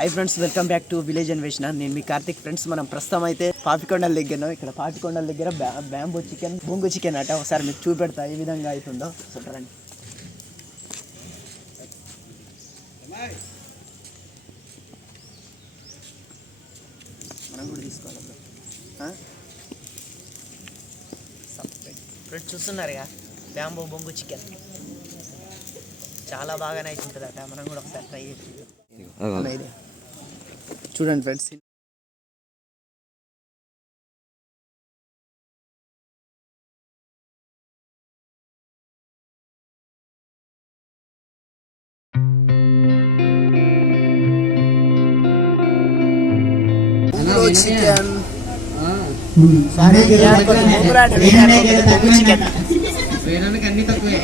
Hi friends, welcome back to village అన్వేషణ. నేను మీ Karthik. Friends, మనం ప్రస్తుతం అయితే పాపికొండల దగ్గర ఇక్కడ పాపికొండల దగ్గర బ్యాంబూ చికెన్, బొంగు చికెన్ అట. ఒకసారి మీకు చూపెడతా ఏ విధంగా అవుతుందో. చూడండి. మనం కూడా తీసుకోవాలి. ఫ్రెండ్స్ చూస్తున్నారుగా, బ్యాంబూ బొంగు చికెన్ చాలా బాగానే అవుతుంటుందట. మనం కూడా ఒకసారి ట్రై చేసి చూడండి ఫ్రెండ్స్. చికెన్ అన్ని తక్కువే.